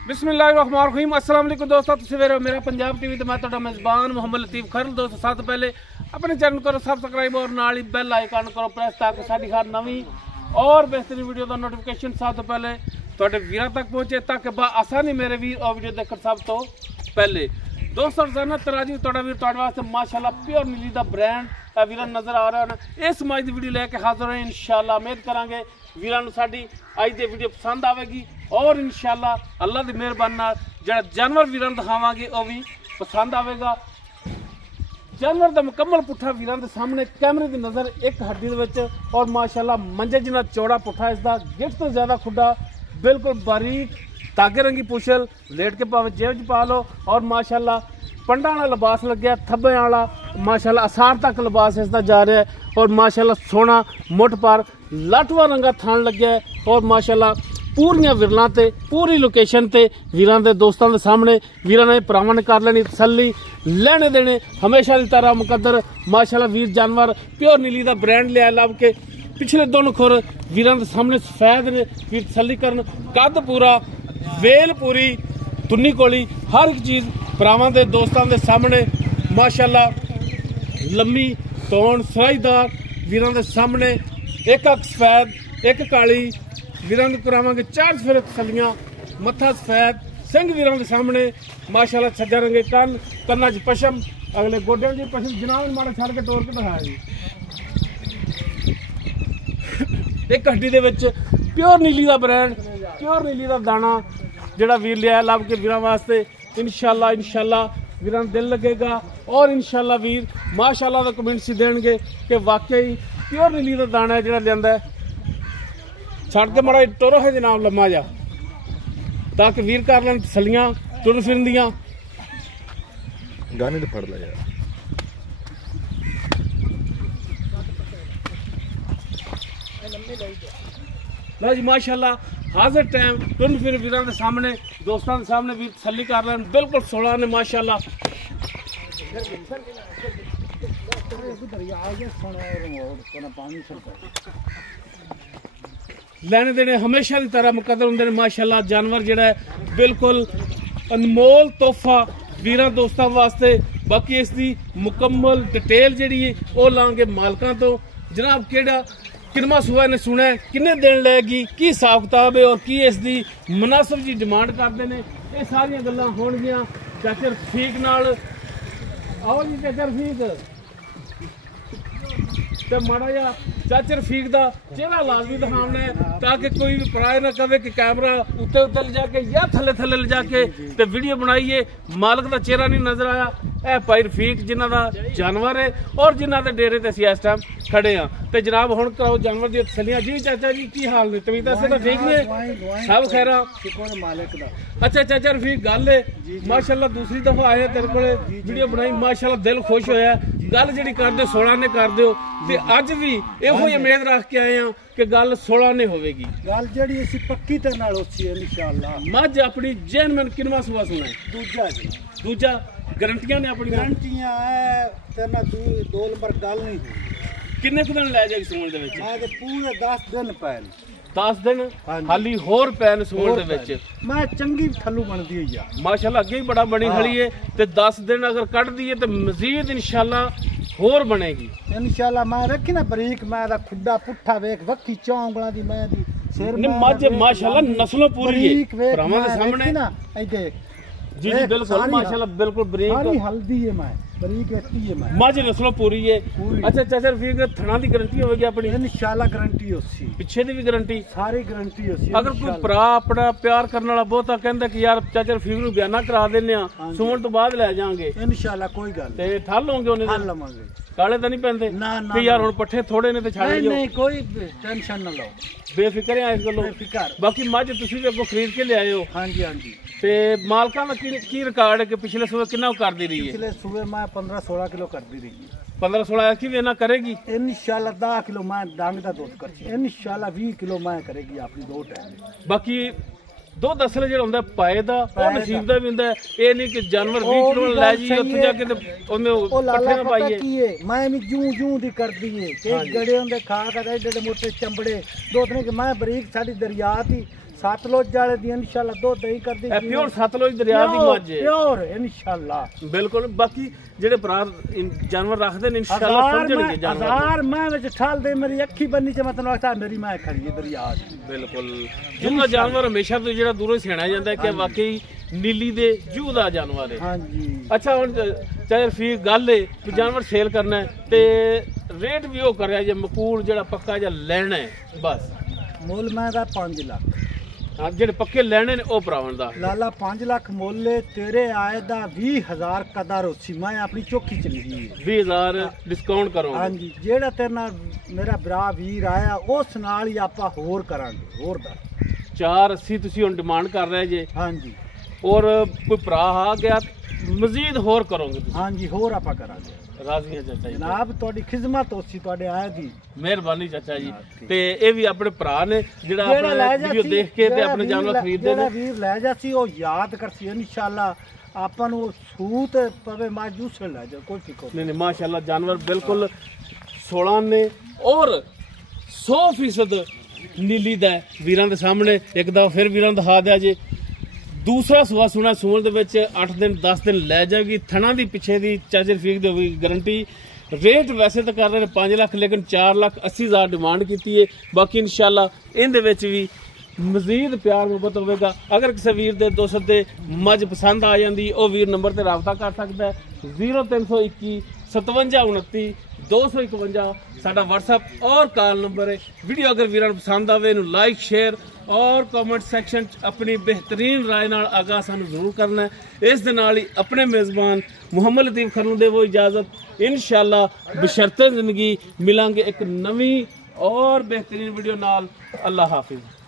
बिस्मिल्लाहिर्रहमानिर्रहीम अस्सलाम वालेकुम दोस्तों, तुसीं वेख रहे हो मेरा पंजाब टीवी ते मैं तुहाडा मेज़बान मोहम्मद लतीफ़ खरल। दोस्तों सब तो पहले अपने चैनल करो सब्सक्राइब और नाल ही बेल आइकन करो प्रेस ताकि साडी हर नवीं और बेहतरीन वीडियो का नोटिफिकेशन सब तो पहले तुहाडे वीरां तक पहुंचे ताकि आसानी मेरे वीर और वीडियो देखकर सब तो पहले। दोस्तों रोजाना तराजी तुहाडा वीर तुहाडे वास्ते माशाअल्लाह प्योर नीली दा ब्रांड वीरां नज़र आ रहा है। इस मैच की वीडियो लेके हाजिर होए इंशाअल्लाह। उम्मीद करांगे वीरां नूं साडी अज दी वीडियो पसंद आवेगी और इंशाअल्लाह अल्लाह की मेहरबानी नाल जिहड़ा जानवर वीरां दिखावांगे वो भी पसंद आवेगा। जानवर का मुकम्मल पुट्ठा वीरां दे सामने कैमरे की नज़र एक हड्डी दे विच और माशाअल्लाह मंजे जिन्ना चौड़ा पुट्ठा इसका गिफ्ट तो ज़्यादा खुड्डा बिल्कुल बारीक धागे रंगी पुछल लेट के भावें जेब च पा लो और माशाअल्लाह पंडा वाला लिबास लग्या थब्बे वाला माशाअल्लाह असार तक लिबास इसका जा रहा है और माशाअल्लाह सोना मुठ पर लाटवा रंगा थान लग्या है और माशाअल्लाह पूरियां विरलां ते पूरी लोकेशन ते वीरां दे दोस्तां दे सामने वीरां ने भरावां ने कर लेनी तसल्ली लेने देने हमेशा की तरह मुकद्दर माशाअल्लाह वीर जानवर प्योर नीली दा ब्रांड लिया लब के पिछले दोनों खुर वीरां दे सामने सफेद ने वीर तसल्ली करन कद पूरा वेल पूरी तुन्नी कोली हर एक चीज़ भरावां दे दोस्तां दे सामने माशाअल्लाह लम्मी तोण सराईदार वीरां दे सामने एक अख सफेद एक काली वीरां नूं करावांगे चार सफेरे तसल्लियां मत्था सफेद सिंह वीरां दे सामने माशाअल्लाह छज्जा रंगे कन कन्ना च पशम अगले गोड्यां च पशम जनाब माड़ा छड़ के तोड़ के दिखाया जी। एक हड्डी दे विच प्योर नीली दा ब्रांड प्योर नीली दा दाना जिहड़ा वीर लिया लब के वीरां वास्ते इंशाअल्लाह वीरां दिल लगेगा और इंशाअल्लाह वीर माशाअल्लाह दा कमेंट सी देणगे कि वाकई प्योर नीली दा दाना है जिहड़ा लियांदा है। छड़ के माड़ा टोरो है जनाब लम्मा जा ताकि वीर कर लैन तसल्लियां टुर फिरन दियां गाने तो फड़ ला यार। लो जी माशाअल्लाह हाजिर टाइम टुन फिर वीरां दे सामने दोस्तां दे सामने वीर तसल्ली कर लैन बिल्कुल 16 ने माशाअल्लाह लेने देने हमेशा की तरह मुकद्दर होंदे ने माशाअल्लाह। जानवर जिहड़ा है बिल्कुल अनमोल तोहफा वीरां दोस्तां वास्ते। बाकी इसकी मुकम्मल डिटेल जिहड़ी है वो लांगे मालकां तो जनाब केड़ा किनमा सूआ ने सुना है किन्ने दिन लेगी की हिसाब किताब है और की इसकी मुनासिब जी डिमांड करते हैं ये सारियां गल्लां होणगियां चाचा रफीक नाल। आओ जी चाचा रफीक ते माड़ा जा चाचा रफीक का चेहरा लाजमी दिखाना है ताकि कोई भी पराए ना कहे कि कैमरा उत्ते उत्ते ले जाके या थले थले ले जाके ते वीडियो बनाइए मालक का चेहरा नहीं नजर आया। ए भाई रफीक जिन्हां दा जानवर है और जिन्हां दे डेरे ते असीं इस टाइम खड़े हाँ ते जनाब हुण कराओ जानवर दी तसल्लियां। जी चाचा जी की हाल ने तबीयत से ठीक ने सब खैर मालिक दा। अच्छा चाचा रफीक गल है माशाअल्लाह दूसरी दफा आए तेरे को वीडियो बनाई माशाअल्लाह दिल खुश होया गल जिहड़ी करदे 16 ने कर दिओ ते अज भी ਇਹੋ ਹੀ ਉਮੀਦ ਰੱਖ ਕੇ ਆਏ ਆ ਕਿ ਗੱਲ 16 ਨੇ ਹੋਵੇਗੀ। ਗੱਲ ਜਿਹੜੀ ਅਸੀਂ ਪੱਕੀ ਤੇ ਨਾਲ ਹੋਸੀ ਹੈ ਇਨਸ਼ਾਅੱਲਾ। ਮੱਝ ਆਪਣੀ ਜੈਨਮਨ ਕਿੰਨਾ ਸੁਆ ਸੁਣਾ ਦੂਜਾ ਜੀ ਦੂਜਾ ਗਰੰਟੀਆਂ ਨੇ ਆਪਣੀਆਂ ਗਰੰਟੀਆਂ ਹੈ ਤੇ ਨਾ ਦੋ ਨੰਬਰ ਗੱਲ ਨਹੀਂ ਕਿੰਨੇ ਕੁ ਦਿਨ ਲੈ ਜਾਏਗੀ ਸੂਣ ਦੇ ਵਿੱਚ? ਮੈਂ ਤੇ ਪੂਰੇ 10 ਦਿਨ ਪਏ 10 ਦਿਨ ਹਾਲੀ ਹੋਰ ਪੈਨ ਸੂਣ ਦੇ ਵਿੱਚ ਮੈਂ ਚੰਗੀ ਥੱਲੂ ਬਣਦੀ ਹੋਈ ਆ ਮਾਸ਼ਾਅੱਲਾ ਅੱਗੇ ਹੀ ਬੜਾ ਬਣੀ ਖੜੀ ਏ ਤੇ 10 ਦਿਨ ਅਗਰ ਕੱਢ ਦਈਏ ਤੇ ਮਜ਼ੀਦ ਇਨਸ਼ਾਅੱਲਾ होर बनेगी इंशाल्लाह। मैं रखी ना बरीक मैं दा खुड्डा पुट्ठा वेख वक्की चौंगला दी मैं दी सिर में मज माशाल्लाह नस्लों पूरी है भरावां दे सामने ना ए देख जी जी बिल्कुल माशाल्लाह बिल्कुल बरीक सारी हल्दी है मैं बरीक वेखती है मैं मज नस्लों पूरी है। अच्छा चाचा रफीक थना दी गारंटी होगी अपनी इंशाल्लाह गारंटी होसी पिछे दी भी गारंटी सारी गारंटी होसी। अगर कोई भरा अपना प्यार करने वाला बहुता कहंदा कि यार चाचा रफीक नूं बयाना करा देने आ सूण तो बाद ले जाएंगे इंशाल्लाह कोई गल ते ठल होंगे उन्हें ठल लवांगे काले तो नहीं पहनते कि यार हुण पट्ठे थोड़े ने ते छाड़ दियो नहीं कोई टेंशन ना लो बेफिक्र है इस गल्लों बेफिक्र। बाकी मझ तुसीं भी अगों खरीद के ले आए हो? हां जी हां जी। ते मालकां दा की रिकॉर्ड है कि पिछले सूबे कितना करदी रही है? पिछले सूबे मैं 15-16 किलो करती रही 15-16 की भी ना करेगी इंशाल्लाह। 10 किलो मैं डांग दा दूध करती इंशाल्लाह। 20 किलो मैं करेगी अपनी दो टाइम। बाकी दुध असल जो होंगे पाए का और नसीब का भी होंगे ये नहीं कि जानवर 20 किलो लै जी उत्थे जाके ते ओने पट्ठे ना पाइए। मैं भी जूं जूं दी करदी है कि गड़े होंगे खा के एडे एडे मोटे चंबड़े दो दिन कि मैं बरीक साडी दरिया थी सतलुज वाले दी इंशाल्लाह दुध दही कर दी प्योर सतलुज दरिया दी मੱਝ ਹੈ प्योर इंशाल्लाह बिल्कुल बाकी ਜਿਹੜੇ ਭਰਾ ਜਾਨਵਰ ਰੱਖਦੇ ਨੇ ਇਨਸ਼ਾਅੱਲਾ ਸਮਝਣਗੇ ਜਾਨਵਰ हजार मैं ਵਿੱਚ ਠਾਲ ਦੇ ਮੇਰੀ ਅੱਖੀ ਬੰਨੀ ਚ ਮਤਲਬ ਆਖਦਾ ਮੇਰੀ ਮੈਂ ਖੜੀ ਹੈ ਦਰਿਆ ਚ ਬਿਲਕੁਲ ਜੁਮਲਾ ਜਾਨਵਰ ਹਮੇਸ਼ਾ ਤੋਂ ਜਿਹੜਾ ਦੂਰੋਂ ਹੀ ਸਿਆਣਿਆ ਜਾਂਦਾ ਕਿ ਵਾਕਈ ਨੀਲੀ ਦੇ ਜੂਹ ਦਾ ਜਾਨਵਰ ਹੈ ਹਾਂਜੀ ਅੱਛਾ ਹੁਣ ਚਾਹੇ ਰਫੀਕ ਗੱਲ ਹੈ ਕਿ ਜਾਨਵਰ ਸੇਲ ਕਰਨਾ ਹੈ ਤੇ ਰੇਟ ਵੀ ਉਹ ਕਰਿਆ ਜੇ ਮਕੂਲ ਜਿਹੜਾ ਪੱਕਾ ਜਾਂ ਲੈਣਾ ਹੈ ਬਸ ਮੁੱਲ ਮੈਂ ਦਾ 5 ਲੱਖ ਹਾਂ ਜਿਹੜੇ ਪੱਕੇ ਲੈਣੇ ਨੇ ਉਹ ਭਰਾਵਾਂ ਦਾ ਲਾਲਾ 5 ਲੱਖ ਮੁੱਲ ਤੇਰੇ ਆਏ ਦਾ 20000 ਕਦਰ ਹੋਸੀ ਮੈਂ ਆਪਣੀ ਚੌਕੀ ਚਲੀ ਗਈ 20000 ਡਿਸਕਾਊਂਟ ਕਰੋਗੇ ਹਾਂਜੀ ਜਿਹੜਾ ਤੇਰੇ ਨਾਲ ਮੇਰਾ ਭਰਾ ਵੀਰ ਆਇਆ ਉਸ ਨਾਲ ਹੀ ਆਪਾਂ ਹੋਰ ਕਰਾਂਗੇ ਹੋਰ ਦਾ 480 ਤੁਸੀਂ ਹੁਣ ਡਿਮਾਂਡ ਕਰ ਰਹੇ ਜੇ ਹਾਂਜੀ ਔਰ ਕੋਈ ਭਰਾ ਆ ਗਿਆ ਮਜ਼ੀਦ ਹੋਰ ਕਰੋਗੇ ਤੁਸੀਂ ਹਾਂਜੀ ਹੋਰ ਆਪਾਂ ਕਰਾਂਗੇ ਰਾਜ਼ੀ ਹਾਂ ਚਾਚਾ ਜੀ ਜਨਾਬ ਤੁਹਾਡੀ ਖਿਦਮਤ ਹੋਸੀ ਤੁਹਾਡੇ ਆਏ ਦੀ ਮਿਹਰਬਾਨੀ ਚਾਚਾ ਜੀ ਤੇ ਇਹ ਵੀ ਆਪਣੇ ਭਰਾ ਨੇ ਜਿਹੜਾ ਆਪਣਾ ਵੀਡੀਓ ਦੇਖ ਕੇ ਤੇ ਆਪਣੇ ਜਾਨਵਰ ਖਰੀਦਦੇ ਨੇ ਵੀਰ ਲੈ ਜਾਸੀ ਉਹ ਯਾਦ ਕਰਸੀ ਇਨਸ਼ਾਅੱਲਾ ਆਪਾਂ ਨੂੰ ਸੂਤ ਪਵੇ ਮਾਜੂਸ ਲੈ ਜਾ ਕੋਈ ਫਿਕਰ ਨਹੀਂ ਮਾਸ਼ਾਅੱਲਾ ਜਾਨਵਰ ਬਿਲਕੁਲ 16 ਨੇ ਔਰ 100% ਨੀਲੀ ਦਾ ਵੀਰਾਂ ਦੇ ਸਾਹਮਣੇ ਇੱਕ ਦਫਾ ਫਿਰ ਵੀਰਾਂ ਦਿਖਾ ਦਿਆ ਜੇ दूसरा सुहा सुना सूल ਦੇ ਵਿੱਚ 8 दिन 10 दिन ਲੈ ਜਾਏਗੀ ਥਣਾ ਦੀ ਪਿੱਛੇ ਦੀ ਚਾਚੇ ਰਫੀਕ ਦੀ ਹੋਈ ਗਾਰੰਟੀ ਰੇਟ ਵੈਸੇ ਤਾਂ ਕਰ ਰਹੇ ਨੇ 5 ਲੱਖ ਲੇਕਿਨ 4,80,000 ਡਿਮਾਂਡ ਕੀਤੀ ਹੈ ਬਾਕੀ ਇਨਸ਼ਾਅੱਲਾ ਇਹਦੇ ਵਿੱਚ ਵੀ ਮਜ਼ੀਦ ਪਿਆਰ ਮੁਹੱਬਤ ਹੋਵੇਗਾ ਅਗਰ ਕਿਸੇ ਵੀਰ ਦੇ ਦੋਸਤ ਦੇ ਮੱਝ ਪਸੰਦ ਆ ਜਾਂਦੀ ਉਹ ਵੀਰ ਨੰਬਰ ਤੇ ਰਾਬਤਾ ਕਰ ਸਕਦਾ ਹੈ 0321 5729 251 ਸਾਡਾ WhatsApp ਔਰ ਕਾਲ ਨੰਬਰ ਹੈ ਵੀਡੀਓ ਅਗਰ ਵੀਰਾਂ ਨੂੰ ਪਸੰਦ ਆਵੇ ਇਹਨੂੰ ਲਾਈਕ ਸ਼ੇਅਰ और कमेंट सेक्शन अपनी बेहतरीन राय नाल आगा सानू जरूर करना है इस दे नाल ही अपने मेज़बान मुहम्मद लतीफ खरलू दे वो इजाजत इंशाअल्लाह बशर्ते जिंदगी मिलांगे एक नवी और बेहतरीन वीडियो नाल अल्लाह हाफिज।